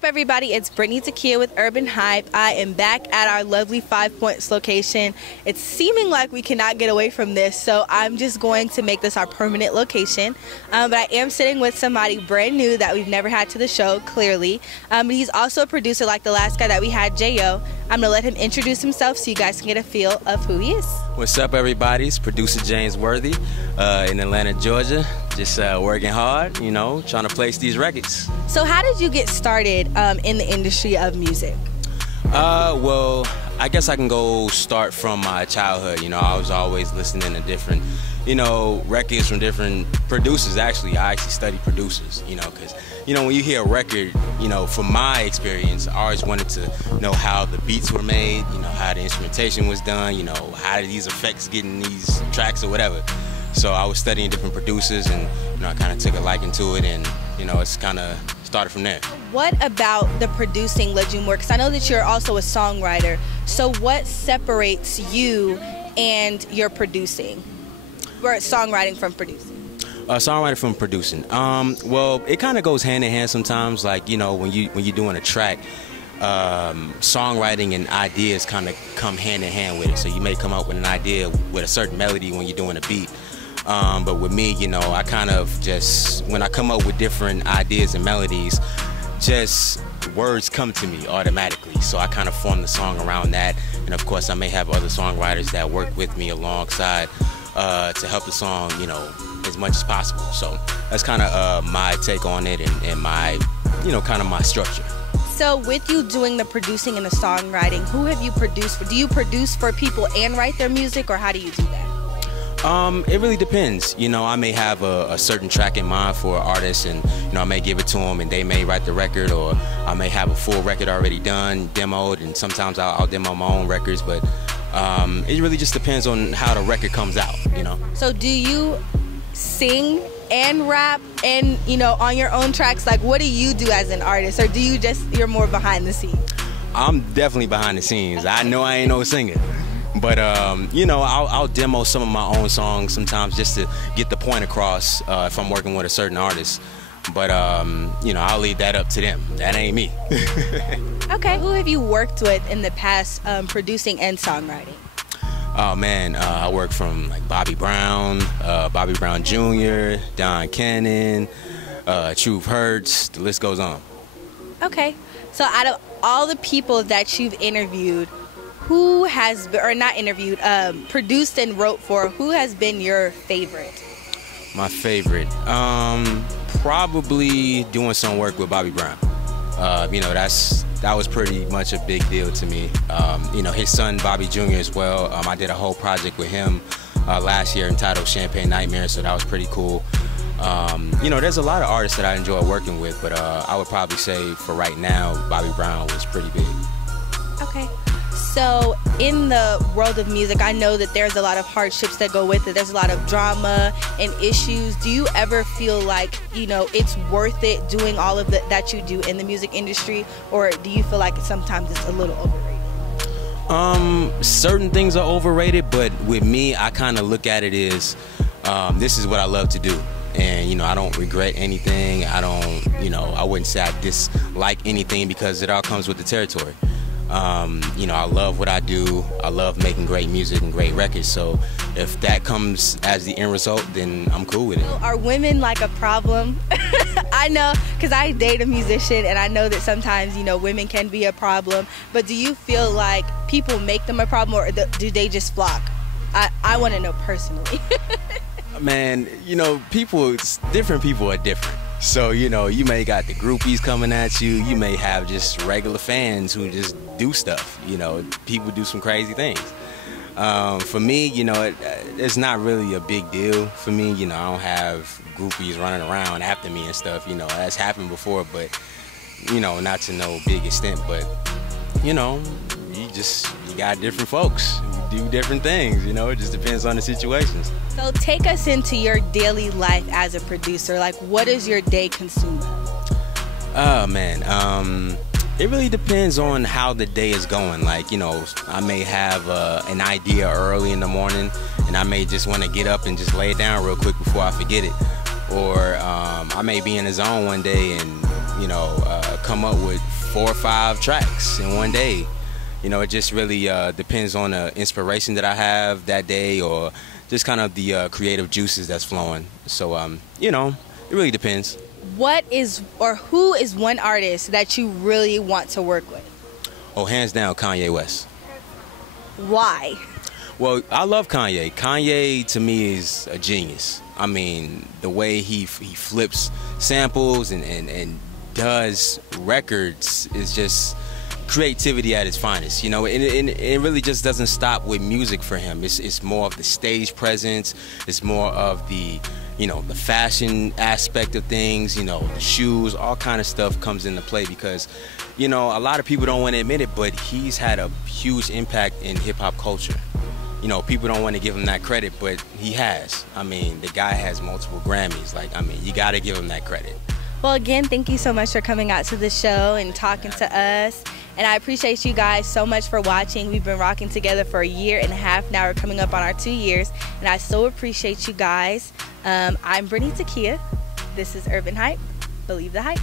up, everybody? It's Brittany Takia with Urban Hype. I am back at our lovely 5 Points location. It's seeming like we cannot get away from this, so I'm just going to make this our permanent location. But I am sitting with somebody brand new that we've never had to the show, clearly. But he's also a producer like the last guy that we had, J.O. I'm going to let him introduce himself so you guys can get a feel of who he is. What's up, everybody? It's producer James Worthy in Atlanta, Georgia. Just working hard, you know, trying to place these records. So how did you get started in the industry of music? Well, I guess I can go start from my childhood. You know, I was always listening to different, records from different producers. Actually, I studied producers, because, when you hear a record, from my experience, I always wanted to know how the beats were made, how the instrumentation was done, how did these effects get in these tracks or whatever. So I was studying different producers and, I kind of took a liking to it and, it's kind of started from there. What about the producing led you more? Because I know that you're also a songwriter. So what separates you and your producing? Or songwriting from producing? Songwriting from producing. Well, it kind of goes hand in hand sometimes. Like, when you're doing a track, songwriting and ideas kind of come hand in hand with it. So you may come up with an idea with a certain melody when you're doing a beat. But with me, I kind of just, when I come up with different ideas and melodies, just words come to me automatically. So I kind of form the song around that. And of course, I may have other songwriters that work with me alongside to help the song, as much as possible. So that's kind of my take on it and my, kind of my structure. So with you doing the producing and the songwriting, who have you produced for? Do you produce for people and write their music, or how do you do that? It really depends. I may have a certain track in mind for an artist and, I may give it to them and they may write the record, or I may have a full record already done, demoed, and sometimes I'll demo my own records, but it really just depends on how the record comes out, So do you sing and rap and, on your own tracks? Like, what do you do as an artist, or do you you're more behind the scenes? I'm definitely behind the scenes. I know I ain't no singer. But, I'll demo some of my own songs sometimes just to get the point across if I'm working with a certain artist. But, I'll leave that up to them. That ain't me. Okay. Who have you worked with in the past producing and songwriting? Oh, man, I work from like Bobby Brown Jr., Don Cannon, Truth Hurts, the list goes on. Okay. So out of all the people that you've interviewed, who has, or not interviewed, produced and wrote for, who has been your favorite? My favorite? Probably doing some work with Bobby Brown. That was pretty much a big deal to me. His son Bobby Jr. as well. I did a whole project with him last year entitled Champagne Nightmare, so that was pretty cool. There's a lot of artists that I enjoy working with, but I would probably say for right now, Bobby Brown was pretty big. Okay. So in the world of music, I know that there's a lot of hardships that go with it. There's a lot of drama and issues. Do you ever feel like, it's worth it doing all of that you do in the music industry? Or do you feel like sometimes it's a little overrated? Certain things are overrated, but with me, I kind of look at it as this is what I love to do. And, I don't regret anything. I wouldn't say I dislike anything because it all comes with the territory. I love what I do. I love making great music and great records. So if that comes as the end result, then I'm cool with it. Are women like a problem? I know, because I date a musician and I know that sometimes, women can be a problem. But do you feel like people make them a problem, or do they just flock? I want to know personally. Man, different people are different. So, you may got the groupies coming at you. You may have just regular fans who just do stuff. People do some crazy things. For me, it's not really a big deal for me. I don't have groupies running around after me and stuff. That's happened before, but, not to no big extent. But, you got different folks who do different things. It just depends on the situations. So take us into your daily life as a producer. Like, what does your day consume of? Oh, man. It really depends on how the day is going. Like, I may have an idea early in the morning, and I may just want to get up and just lay it down real quick before I forget it. Or I may be in the zone one day and, come up with 4 or 5 tracks in one day. It just really depends on the inspiration that I have that day, or just kind of the creative juices that's flowing. So, it really depends. What is, or who is one artist that you really want to work with? Oh, hands down, Kanye West. Why? Well, I love Kanye. Kanye, to me, is a genius. I mean, the way he flips samples and does records is just creativity at its finest. It really just doesn't stop with music for him. It's more of the stage presence. It's more of the fashion aspect of things, the shoes, all kind of stuff comes into play because, a lot of people don't want to admit it, but he's had a huge impact in hip-hop culture. People don't want to give him that credit, but he has. I mean, the guy has multiple Grammys. You got to give him that credit. Well, again, thank you so much for coming out to the show and talking to us. And I appreciate you guys so much for watching. We've been rocking together for 1.5 years. Now we're coming up on our 2 years. And I so appreciate you guys. I'm Brittany Takia. This is Urban Hype. Believe the hype.